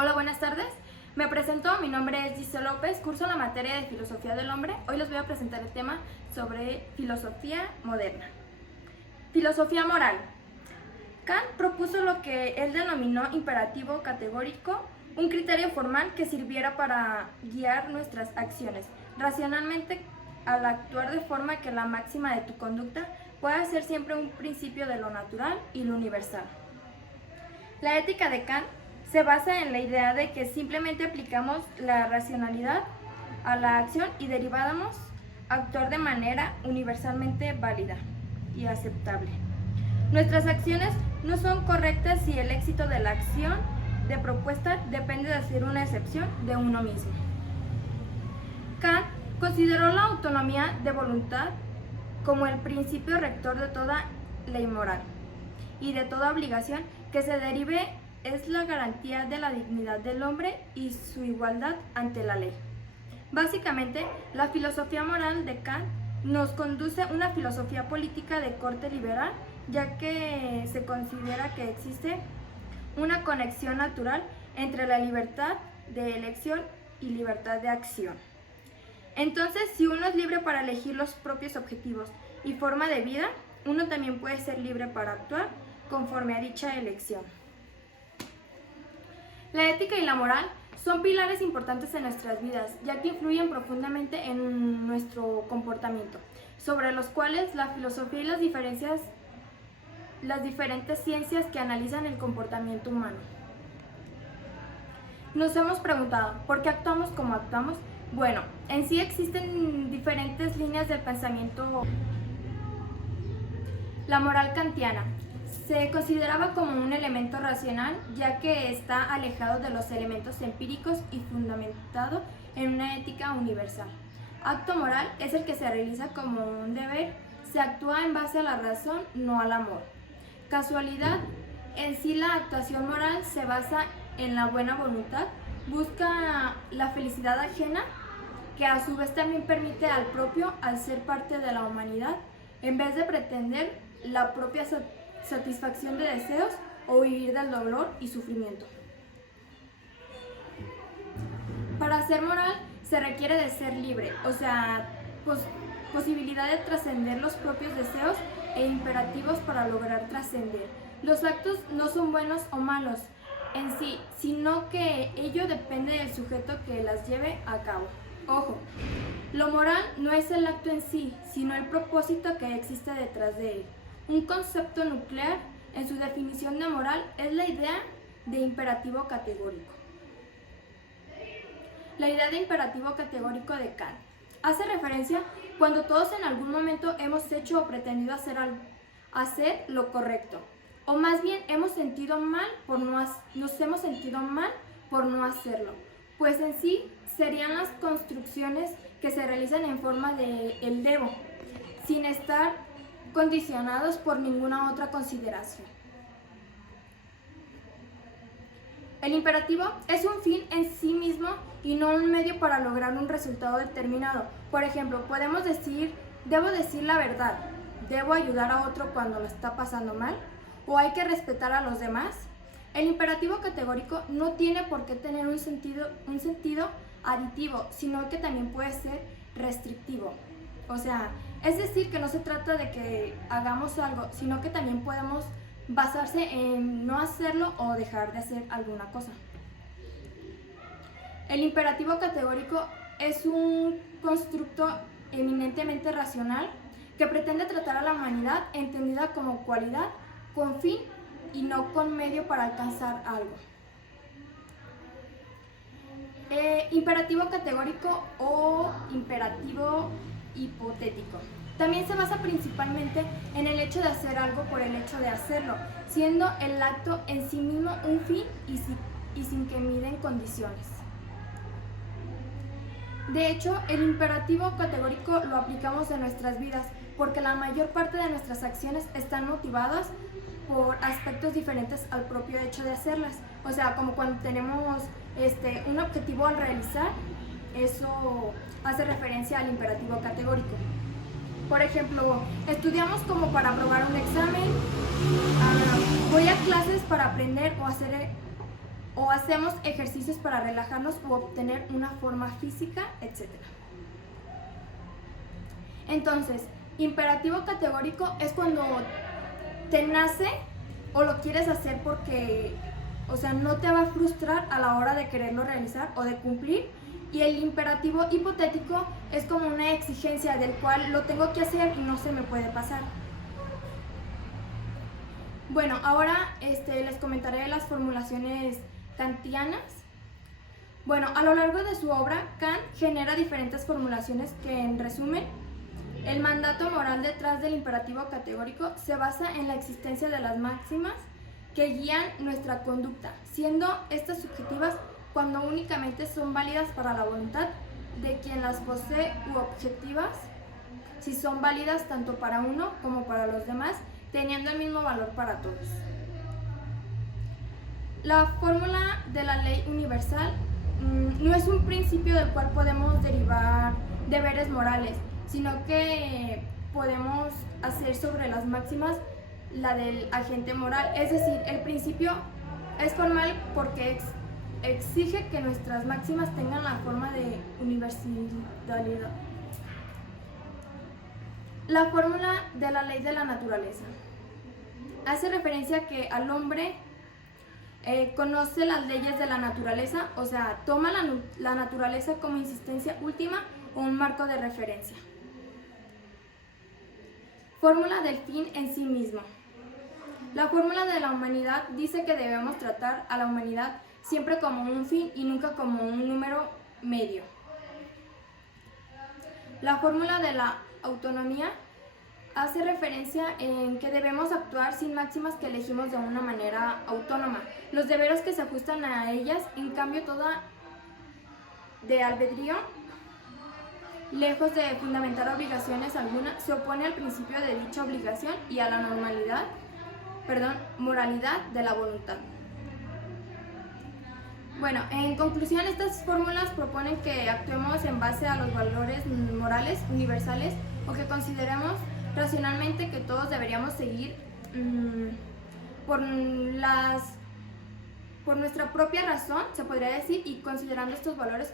Hola, buenas tardes. Me presento, mi nombre es Giselle López, curso la materia de Filosofía del Hombre. Hoy les voy a presentar el tema sobre filosofía moderna. Filosofía moral. Kant propuso lo que él denominó imperativo categórico, un criterio formal que sirviera para guiar nuestras acciones racionalmente al actuar de forma que la máxima de tu conducta pueda ser siempre un principio de lo natural y lo universal. La ética de Kant se basa en la idea de que simplemente aplicamos la racionalidad a la acción y derivamos actuar de manera universalmente válida y aceptable. Nuestras acciones no son correctas si el éxito de la acción de propuesta depende de ser una excepción de uno mismo. Kant consideró la autonomía de voluntad como el principio rector de toda ley moral y de toda obligación que se derive es la garantía de la dignidad del hombre y su igualdad ante la ley. Básicamente, la filosofía moral de Kant nos conduce a una filosofía política de corte liberal, ya que se considera que existe una conexión natural entre la libertad de elección y libertad de acción. Entonces, si uno es libre para elegir los propios objetivos y forma de vida, uno también puede ser libre para actuar conforme a dicha elección. La ética y la moral son pilares importantes en nuestras vidas, ya que influyen profundamente en nuestro comportamiento, sobre los cuales la filosofía y las diferentes ciencias que analizan el comportamiento humano. Nos hemos preguntado, ¿por qué actuamos como actuamos? Bueno, en sí existen diferentes líneas del pensamiento. La moral kantiana se consideraba como un elemento racional, ya que está alejado de los elementos empíricos y fundamentado en una ética universal. Acto moral es el que se realiza como un deber, se actúa en base a la razón, no al amor. Casualidad, en sí la actuación moral se basa en la buena voluntad, busca la felicidad ajena, que a su vez también permite al propio al ser parte de la humanidad, en vez de pretender la propia satisfacción de deseos o vivir del dolor y sufrimiento. Para ser moral se requiere de ser libre, o sea, posibilidad de trascender los propios deseos e imperativos para lograr trascender. Los actos no son buenos o malos en sí, sino que ello depende del sujeto que las lleve a cabo. Ojo, lo moral no es el acto en sí, sino el propósito que existe detrás de él. Un concepto nuclear, en su definición de moral, es la idea de imperativo categórico. La idea de imperativo categórico de Kant hace referencia cuando todos en algún momento hemos hecho o pretendido hacer lo correcto, o más bien nos hemos sentido mal por no hacerlo, pues en sí serían las construcciones que se realizan en forma de el debo, sin estar condicionados por ninguna otra consideración. El imperativo es un fin en sí mismo y no un medio para lograr un resultado determinado. Por ejemplo, podemos decir, debo decir la verdad, debo ayudar a otro cuando lo está pasando mal, o hay que respetar a los demás. El imperativo categórico no tiene por qué tener un sentido aditivo, sino que también puede ser restrictivo. O sea, es decir, que no se trata de que hagamos algo, sino que también podemos basarse en no hacerlo o dejar de hacer alguna cosa. El imperativo categórico es un constructo eminentemente racional que pretende tratar a la humanidad entendida como cualidad, con fin y no con medio para alcanzar algo. Imperativo categórico o imperativo hipotético. También se basa principalmente en el hecho de hacer algo por el hecho de hacerlo, siendo el acto en sí mismo un fin y sin que miden condiciones. De hecho, el imperativo categórico lo aplicamos en nuestras vidas porque la mayor parte de nuestras acciones están motivadas por aspectos diferentes al propio hecho de hacerlas. O sea, como cuando tenemos un objetivo al realizar, eso hace referencia al imperativo categórico. Por ejemplo, estudiamos como para aprobar un examen, voy a clases para aprender o hacemos ejercicios para relajarnos u obtener una forma física, etc. Entonces, imperativo categórico es cuando te nace o lo quieres hacer porque, no te va a frustrar a la hora de quererlo realizar o de cumplir. Y el imperativo hipotético es como una exigencia del cual lo tengo que hacer y no se me puede pasar. Bueno, ahora les comentaré las formulaciones kantianas. Bueno, a lo largo de su obra, Kant genera diferentes formulaciones que, en resumen, el mandato moral detrás del imperativo categórico se basa en la existencia de las máximas que guían nuestra conducta, siendo estas subjetivas cuando únicamente son válidas para la voluntad de quien las posee, u objetivas si son válidas tanto para uno como para los demás, teniendo el mismo valor para todos. La fórmula de la ley universal no es un principio del cual podemos derivar deberes morales, sino que podemos hacer sobre las máximas la del agente moral. Es decir, el principio es formal porque exige que nuestras máximas tengan la forma de universalidad. La fórmula de la ley de la naturaleza hace referencia a que al hombre conoce las leyes de la naturaleza, toma la naturaleza como insistencia última o un marco de referencia. Fórmula del fin en sí mismo. La fórmula de la humanidad dice que debemos tratar a la humanidad siempre como un fin y nunca como un número medio. La fórmula de la autonomía hace referencia en que debemos actuar sin máximas que elegimos de una manera autónoma. Los deberes que se ajustan a ellas, en cambio, toda de albedrío, lejos de fundamentar obligaciones alguna, se opone al principio de dicha obligación y a la moralidad de la voluntad. Bueno, en conclusión, estas fórmulas proponen que actuemos en base a los valores morales universales o que consideremos racionalmente que todos deberíamos seguir por nuestra propia razón, se podría decir, y considerando estos valores